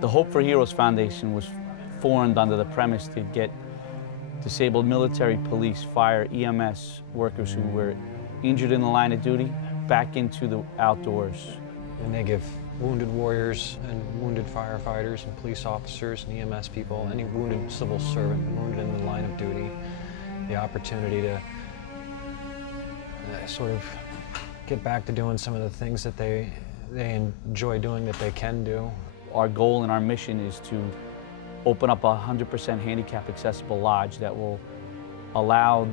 The Hope for Heroes Foundation was formed under the premise to get disabled military, police, fire, EMS workers who were injured in the line of duty back into the outdoors. And they give wounded warriors and wounded firefighters and police officers and EMS people, any wounded civil servant wounded in the line of duty, the opportunity to sort of get back to doing some of the things that they enjoy doing, that they can do. Our goal and our mission is to open up a 100% handicap accessible lodge that will allow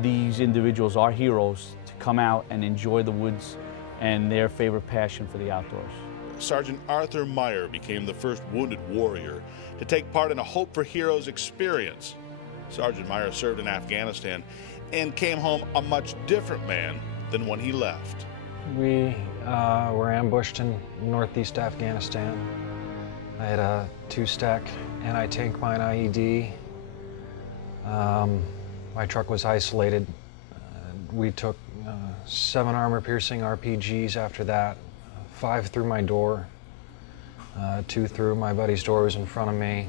these individuals, our heroes, to come out and enjoy the woods and their favorite passion for the outdoors. Sergeant Arthur Meyer became the first wounded warrior to take part in a Hope for Heroes experience. Sergeant Meyer served in Afghanistan and came home a much different man than when he left. We were ambushed in northeast Afghanistan. I had a 2-stack anti-tank mine IED. My truck was isolated. We took 7 armor-piercing RPGs after that, 5 through my door, 2 through my buddy's door. Was in front of me.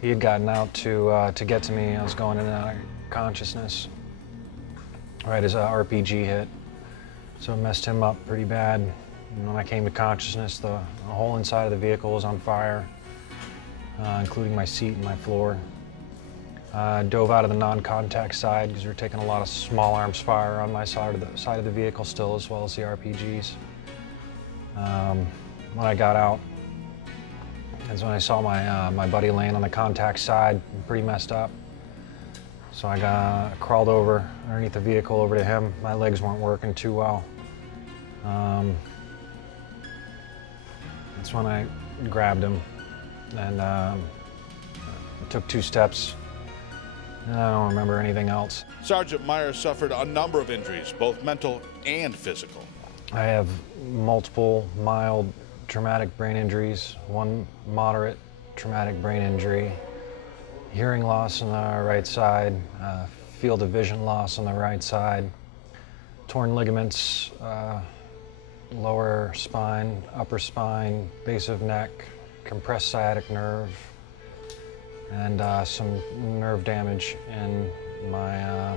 He had gotten out to get to me. I was going in and out of consciousness right as a RPG hit, so it messed him up pretty bad. And when I came to consciousness, the whole inside of the vehicle was on fire, including my seat and my floor. Dove out of the non-contact side because we were taking a lot of small arms fire on my side of the vehicle still, as well as the RPGs. When I got out, that's when I saw my buddy laying on the contact side, pretty messed up. So I crawled over underneath the vehicle over to him. My legs weren't working too well. That's when I grabbed him and took 2 steps. I don't remember anything else. Sergeant Meyer suffered a number of injuries, both mental and physical. I have multiple mild traumatic brain injuries, 1 moderate traumatic brain injury, hearing loss on the right side, field of vision loss on the right side, torn ligaments, lower spine, upper spine, base of neck, compressed sciatic nerve, and some nerve damage in my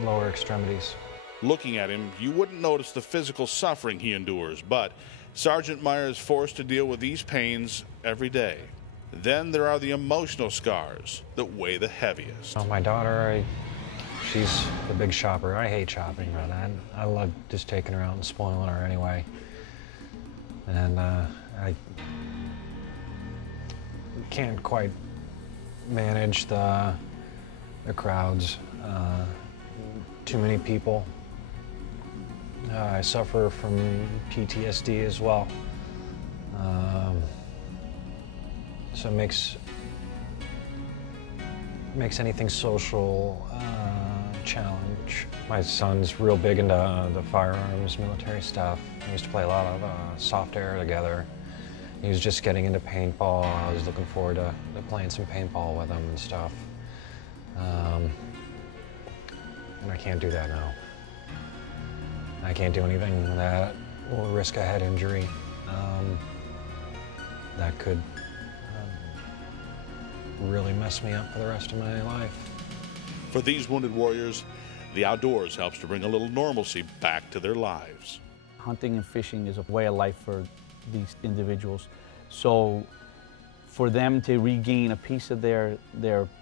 lower extremities. Looking at him, you wouldn't notice the physical suffering he endures, but Sergeant Meyer is forced to deal with these pains every day. Then there are the emotional scars that weigh the heaviest. My daughter, she's the big shopper. I hate shopping, but I love just taking her out and spoiling her anyway. And I can't quite manage the crowds. Too many people. I suffer from PTSD as well. So it makes anything social challenge. My son's real big into the firearms, military stuff. We used to play a lot of soft air together. He was just getting into paintball. I was looking forward to playing some paintball with him and stuff. And I can't do that now. I can't do anything that will risk a head injury. That could really mess me up for the rest of my life. For these wounded warriors, the outdoors helps to bring a little normalcy back to their lives. Hunting and fishing is a way of life for these individuals. So for them to regain a piece of their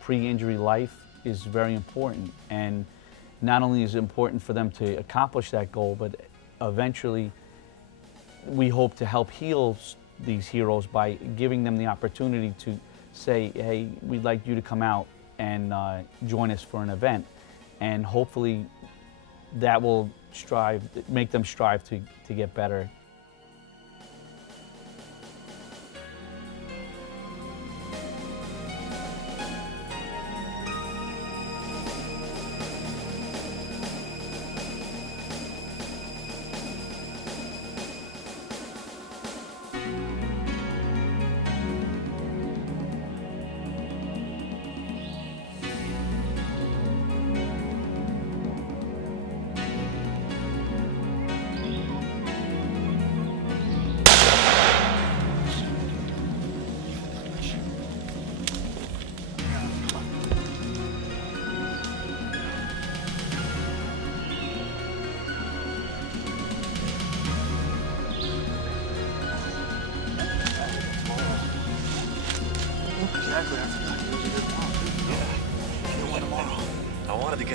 pre-injury life is very important. And not only is it important for them to accomplish that goal, but eventually we hope to help heal these heroes by giving them the opportunity to say, hey, we'd like you to come out and join us for an event. And hopefully that will make them strive to get better.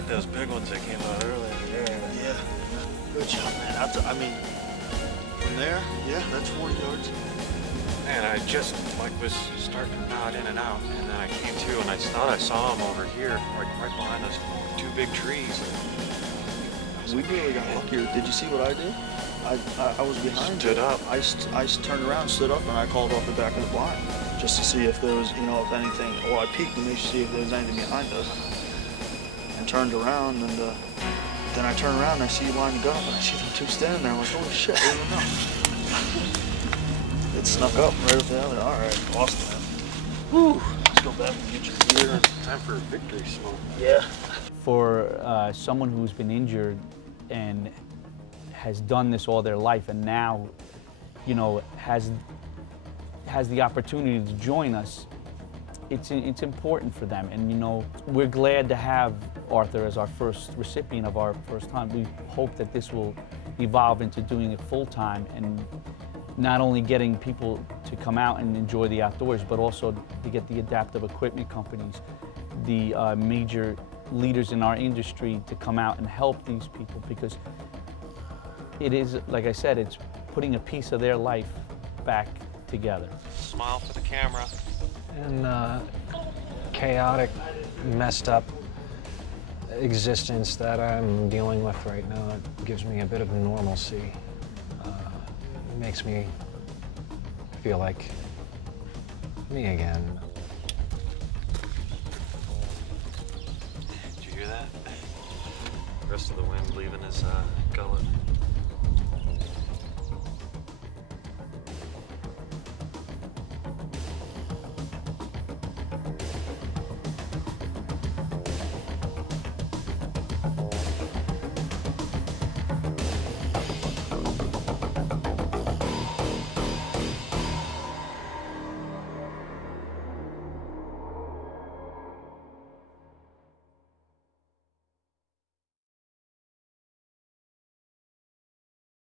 those big ones that came out earlier. Yeah. Good job, man. I mean, from there, yeah, that's 40 yards. Man, Mike was starting to nod in and out, and then I came to, and I thought I saw him over here, right behind those two big trees. We really got luckier. Did you see what I did? I was behind. Stood up. I turned around, stood up, and I called off the back of the blind just to see if there was, you know, if anything. Well, I peeked to see if there was anything behind us, and turned around, and then I turn around and I see you lining up, and I see them two standing there. I'm like, holy shit, I didn't know. It snuck up right up the alley. All right, awesome, man. Whew. Let's go back and get your gear. Time for a victory smoke. Yeah. For someone who's been injured and has done this all their life and now, you know, has the opportunity to join us, it's important for them. And, you know, we're glad to have Arthur as our first recipient of our first hunt. We hope that this will evolve into doing it full time and not only getting people to come out and enjoy the outdoors, but also to get the adaptive equipment companies, the major leaders in our industry to come out and help these people, because it is, like I said, it's putting a piece of their life back together. Smile for the camera. And chaotic, messed up existence that I'm dealing with right now, it gives me a bit of normalcy. It makes me feel like me again. Did you hear that? The rest of the wind leaving his gullet.